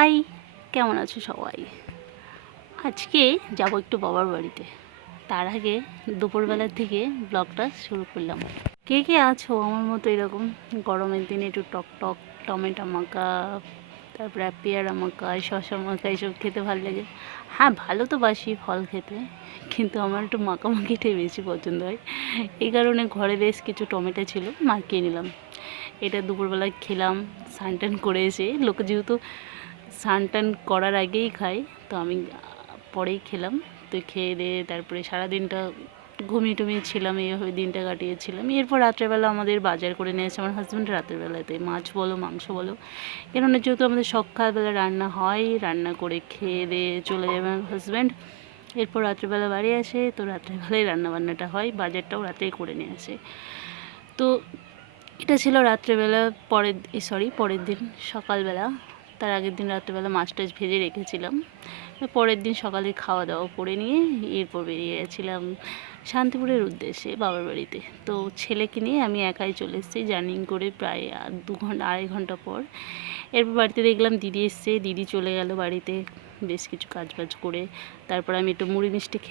High, কেমন আছো সবাই? আজকে যাব একটু বাবার বাড়িতে। তার আগে দুপুরবেলার থেকে ব্লগটা শুরু করলাম। কে কে আছো আমার মতো এরকম গরমের দিনে একটু টক টক টমেটো মাখা, তারপরে পেয়ারা মাখা, শশা মাখা এসব খেতে ভালো লাগে? হ্যাঁ, ভালো তো বাসি ফল খেতে, কিন্তু আমার একটু মাখামাখিটাই বেশি পছন্দ হয়। এই কারণে ঘরে বেশ কিছু টমেটো ছিল, মাখিয়ে নিলাম। এটা দুপুরবেলায় খেলাম। স্নান টান করে এসে, লোকে যেহেতু স্নান টান করার আগেই খাই, তো আমি পরেই খেলাম। তো খেয়ে দিয়ে তারপরে সারাদিনটা ঘুমিয়ে টুমিয়ে ছিলাম, এইভাবে দিনটা কাটিয়েছিলাম। এরপর রাত্রেবেলা আমাদের বাজার করে নিয়ে এসে আমার হাজব্যান্ড রাত্রেবেলাতে মাছ বলো মাংস বলো, কেননা যেহেতু আমাদের সকালবেলা রান্না হয়, রান্না করে খেয়ে দিয়ে চলে যাবে আমার হাজব্যান্ড। এরপর রাত্রেবেলা বাড়ি আসে, তো রাত্রেবেলায় রান্নাবান্নাটা হয়, বাজারটাও রাতেই করে নিয়ে আসে। তো এটা ছিল রাত্রেবেলা। পরের দিন সকালবেলা। তার আগের দিন রাত্রেবেলা মাছ টাছ ভেজে রেখেছিলাম। পরের দিন সকালে খাওয়া দাওয়া করে নিয়ে এরপর বেরিয়ে গেছিলাম শান্তিপুরের উদ্দেশ্যে বাবার বাড়িতে। তো ছেলেকে নিয়ে আমি একাই চলে এসেছি জার্নি করে প্রায় 2 ঘন্টা 2.5 ঘন্টা পর। এরপর বাড়িতে দেখলাম দিদি এসছে, দিদি চলে গেল বাড়িতে বেশ কিছু কাজ বাজ করে। তারপর আমি একটু মুড়ি মিষ্টি খেয়ে